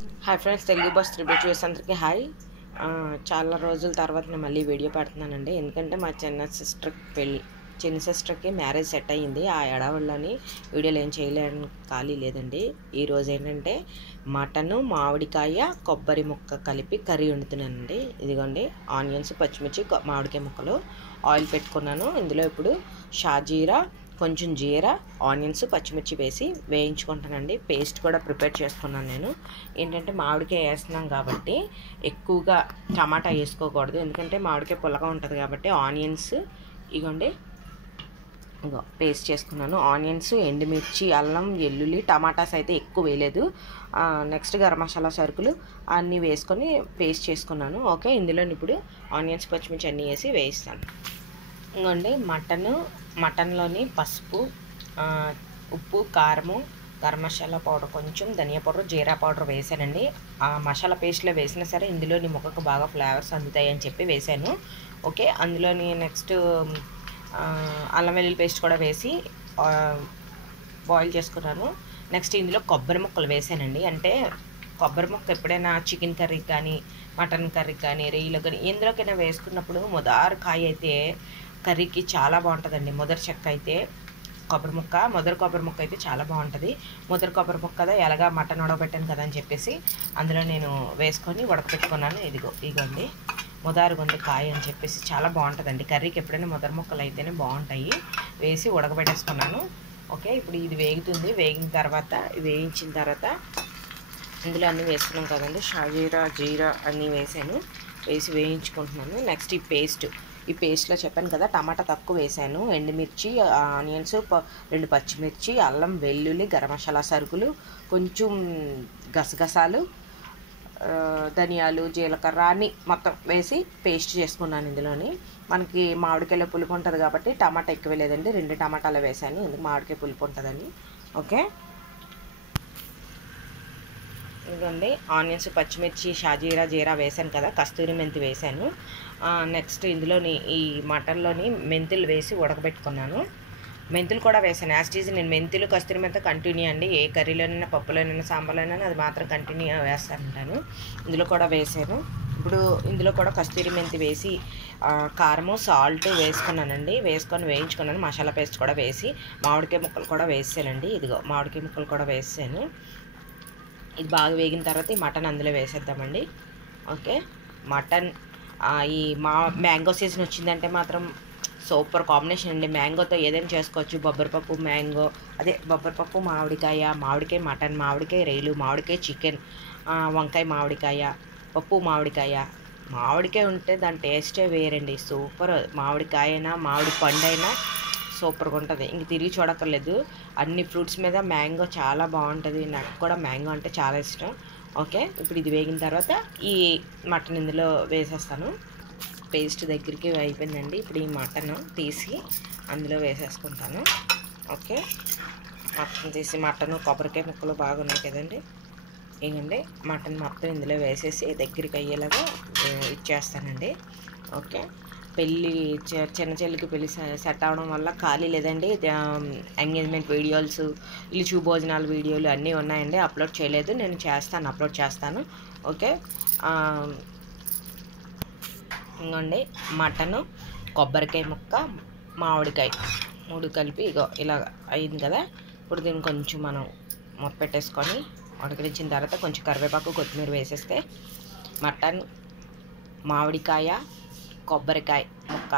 Hi friends, Telugu bus triple చూస్ అందరికీ hi. చాలా రోజుల తర్వాత నేను మళ్ళీ వీడియో పెడుతున్నానండి. ఎందుకంటే మా చిన్న సిస్టర్కి మ్యారేజ్ సెట్ అయ్యింది. ఆ ఎడవళ్ళని వీడియోలు ఏం చేయలేని ఖాళీ లేదండి. ఈరోజు ఏంటంటే మటను, మామిడికాయ, కొబ్బరి ముక్క కలిపి కర్రీ వండుతున్నానండి. ఇదిగోండి ఆనియన్స్, పచ్చిమిర్చి, మామిడికాయ ముక్కలు ఆయిల్ పెట్టుకున్నాను. ఇందులో ఇప్పుడు షాజీరా, కొంచెం జీరా, ఆనియన్స్, పచ్చిమిర్చి వేసి వేయించుకుంటానండి. పేస్ట్ కూడా ప్రిపేర్ చేసుకున్నాను నేను. ఏంటంటే మామిడికాయ వేస్తున్నాం కాబట్టి ఎక్కువగా టమాటా వేసుకోకూడదు, ఎందుకంటే మామిడికాయ పుల్లగా ఉంటుంది కాబట్టి. ఆనియన్స్ ఇగోండి ఇగో పేస్ట్ చేసుకున్నాను. ఆనియన్స్, ఎండుమిర్చి, అల్లం, వెల్లుల్లి, టమాటాస్ అయితే ఎక్కువ వేయలేదు. నెక్స్ట్ గరం మసాలా సరుకులు అన్నీ వేసుకొని పేస్ట్ చేసుకున్నాను. ఓకే, ఇందులో ఇప్పుడు ఆనియన్స్, పచ్చిమిర్చి అన్నీ వేసి వేయిస్తాను. ఇంకోండి మటన్లోని పసుపు, ఉప్పు, కారము, గరం మసాలా పౌడర్, కొంచెం ధనియా పౌడర్, జీరా పౌడర్ వేసానండి. ఆ మసాలా పేస్ట్లో వేసినా సరే ఇందులోని ముక్కకు బాగా ఫ్లేవర్స్ అందుతాయి అని చెప్పి వేసాను. ఓకే, అందులోని నెక్స్ట్ అల్లం వెల్లుల్లి పేస్ట్ కూడా వేసి బాయిల్ చేసుకున్నాను. నెక్స్ట్ ఇందులో కొబ్బరి ముక్కలు వేసానండి. అంటే కొబ్బరి ముక్క ఎప్పుడైనా చికెన్ కర్రీకి కానీ, మటన్ కర్రీకి కానీ, రొయ్యలు కానీ ఎందులోకైనా వేసుకున్నప్పుడు మొదరు కాయ అయితే కర్రీకి చాలా బాగుంటుందండి. మొదటి చెక్క అయితే మొదటి కొబ్బరి ముక్క అయితే చాలా బాగుంటుంది. మొదటి కొబ్బరి ముక్క ఎలాగా మటన్ ఉడకబెట్టాను కదా అని చెప్పేసి అందులో నేను వేసుకొని ఉడకబెట్టుకున్నాను. ఇదిగోండి మొదరుగుంది కాయ అని చెప్పేసి చాలా బాగుంటుందండి. కర్రీకి ఎప్పుడైనా మొదటి ముక్కలు అయితేనే బాగుంటాయి. వేసి ఉడకబెట్టేసుకున్నాను. ఓకే, ఇప్పుడు ఇది వేగుతుంది. వేయించిన తర్వాత ఇందులో అన్నీ వేసుకున్నాం కదండి. షాజీరా, జీరా అన్నీ వేసి వేయించుకుంటున్నాను. నెక్స్ట్ ఈ పేస్ట్లో చెప్పాను కదా, టమాటా తక్కువ వేసాను. ఎండుమిర్చి, ఆనియన్స్, 2 పచ్చిమిర్చి, అల్లం, వెల్లుల్లి, గరం మసాలా సరుకులు, కొంచెం గసగసాలు, ధనియాలు, జీలకర్ర అన్నీ మొత్తం వేసి పేస్ట్ చేసుకున్నాను. ఇందులోని మనకి మామిడికాయలో పులుపు ఉంటుంది కాబట్టి టమాటా ఎక్కువ లేదండి, 2 టమాటాలు వేసాను, ఎందుకు మామిడికాయ పులుపు ఉంటుందని. ఓకే, ఇదిగోండి ఆనియన్స్, పచ్చిమిర్చి, షాజీరా, జీరా వేసాను కదా, కస్తూరి మెంతి వేసాను. నెక్స్ట్ ఇందులోని ఈ మటన్లోని మెంతులు వేసి ఉడకబెట్టుకున్నాను. మెంతులు కూడా వేసాను. నేను మెంతులు, కస్తూరి మెంతి కంటిన్యూ అండి. ఏ కర్రీలోనైనా, పప్పులోనైనా, సాంబార్లోనైనా అది మాత్రం కంటిన్యూ వేస్తానంటాను. ఇందులో కూడా వేసాను. ఇప్పుడు ఇందులో కూడా కస్తూరి మెంతి వేసి కారము, సాల్ట్ వేసుకున్నానండి. వేసుకొని వేయించుకున్నాను. మసాలా పేస్ట్ కూడా వేసి మామిడికాయ ముక్కలు కూడా వేసానండి. ఇదిగో మామిడికాయ ముక్కలు కూడా వేసాను. ఇది బాగా వేగిన తర్వాత ఈ మటన్ అందులో వేసేద్దామండి. ఓకే, మటన్ ఈ మ్యాంగో సీజన్ వచ్చిందంటే మాత్రం సూపర్ కాంబినేషన్ అండి. మ్యాంగోతో ఏదైనా చేసుకోవచ్చు. బొబ్బరిపప్పు, మామిడికాయ మటన్, మామిడికాయ రొయ్యలు, మామిడికాయ చికెన్, వంకాయ మామిడికాయ, పప్పు మామిడికాయ ఉంటే దాని టేస్టే వేరండి. సూపర్. మామిడికాయైనా, మామిడి పండు అయినా సూపర్గా ఉంటుంది. ఇంక తిరిగి చూడక్కర్లేదు. అన్ని ఫ్రూట్స్ మీద మ్యాంగో చాలా బాగుంటుంది. నాకు కూడా మ్యాంగో అంటే చాలా ఇష్టం. ఓకే, ఇప్పుడు ఇది వేగిన తర్వాత ఈ మటన్ ఇందులో వేసేస్తాను. పేస్ట్ దగ్గరికి అయిపోయిందండి. ఇప్పుడు ఈ మటన్ తీసి అందులో వేసేసుకుంటాను. ఓకే, మటన్ కొబ్బరికాయ ముక్కలు బాగున్నాయి కదండి. ఇవ్వండి మటన్ మొత్తం ఇందులో వేసేసి దగ్గరికి అయ్యేలాగా ఇచ్చేస్తానండి. ఓకే, చిన్న చెల్లికి పెళ్ళి సెట్ అవ్వడం వల్ల ఖాళీ లేదండి. ఎంగేజ్మెంట్ వీడియోస్, ఇల్లు భోజనాల వీడియోలు అన్నీ ఉన్నాయండి. అప్లోడ్ చేయలేదు, నేను అప్లోడ్ చేస్తాను. ఓకే, ఇంకోండి మటను, కొబ్బరికాయ ముక్క, మామిడికాయ 3 కలిపి ఇగో ఇలా అయింది కదా. ఇప్పుడు దీన్ని కొంచెం మనం మూత పెట్టేసుకొని ఉడకరించిన తర్వాత కొంచెం కరివేపాకు, కొత్తిమీర వేసేస్తే మటన్, మామిడికాయ, కొబ్బరికాయ ముక్క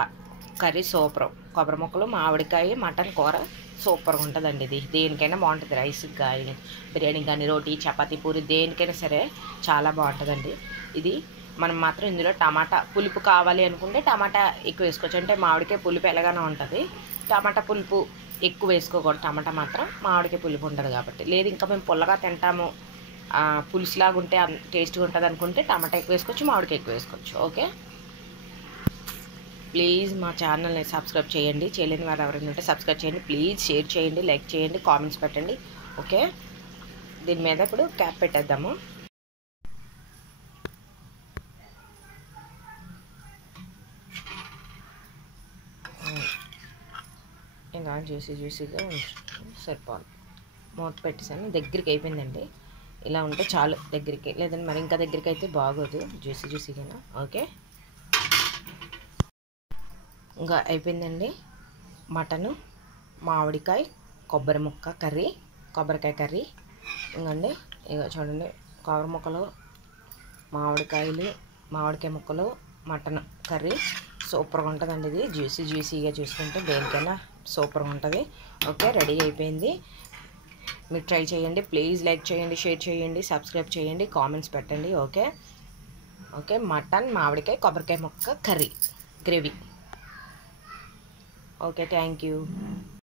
కర్రీ సూపర్. కొబ్బరి ముక్కలు, మామిడికాయ, మటన్ కూర సూపర్గా ఉంటుందండి. ఇది దేనికైనా బాగుంటుంది. రైస్కి కానీ, బిర్యానీ కానీ, రోటీ, చపాతీ, పూరి దేనికైనా సరే చాలా బాగుంటుందండి. ఇది మనం మాత్రం ఇందులో టమాటా పులుపు కావాలి అనుకుంటే టమాటా ఎక్కువ వేసుకోవచ్చు. అంటే మామిడికాయ పులుపు ఎలాగానే ఉంటుంది, టమాటా పులుపు ఎక్కువ వేసుకోకూడదు. టమాటా మాత్రం మామిడికాయ పులుపు ఉంటుంది కాబట్టి. లేదు ఇంకా మేము పుల్లగా తింటాము, పులుసులాగా ఉంటే టేస్ట్గా ఉంటుంది అనుకుంటే టమాటా ఎక్కువ వేసుకోవచ్చు, మామిడికాయ ఎక్కువ వేసుకోవచ్చు. ఓకే, ప్లీజ్ మా ఛానల్ని సబ్స్క్రైబ్ చేయండి. చేయలేని వారు ఎవరైనా ఉంటే సబ్స్క్రైబ్ చేయండి. ప్లీజ్ షేర్ చేయండి, లైక్ చేయండి, కామెంట్స్ పెట్టండి. ఓకే, దీని మీద ఇప్పుడు క్యాప్ పెట్టేద్దాము. ఇలా జ్యూసీగా సరిపోవాలి. మూత పెట్టేసాను, దగ్గరికి అయిపోయిందండి. ఇలా ఉంటే చాలు దగ్గరికి, లేదంటే మరి ఇంకా దగ్గరికి అయితే బాగోదు, జ్యూసీగా. ఓకే, ఇంకా అయిపోయిందండి మటను, మామిడికాయ, కొబ్బరికాయ కర్రీ. ఇంకండి ఇక చూడండి, కొబ్బరి ముక్కలు, మామిడికాయ ముక్కలు, మటన్ కర్రీ సూపర్గా ఉంటుందండి. ఇది జ్యూసీగా చూసుకుంటే దేనికైనా సూపర్గా ఉంటుంది. ఓకే, రెడీ అయిపోయింది. మీరు ట్రై చేయండి. ప్లీజ్ లైక్ చేయండి, షేర్ చేయండి, సబ్స్క్రైబ్ చేయండి, కామెంట్స్ పెట్టండి. ఓకే, మటన్, మామిడికాయ, కొబ్బరికాయ ముక్క curry gravy. Okay, thank you.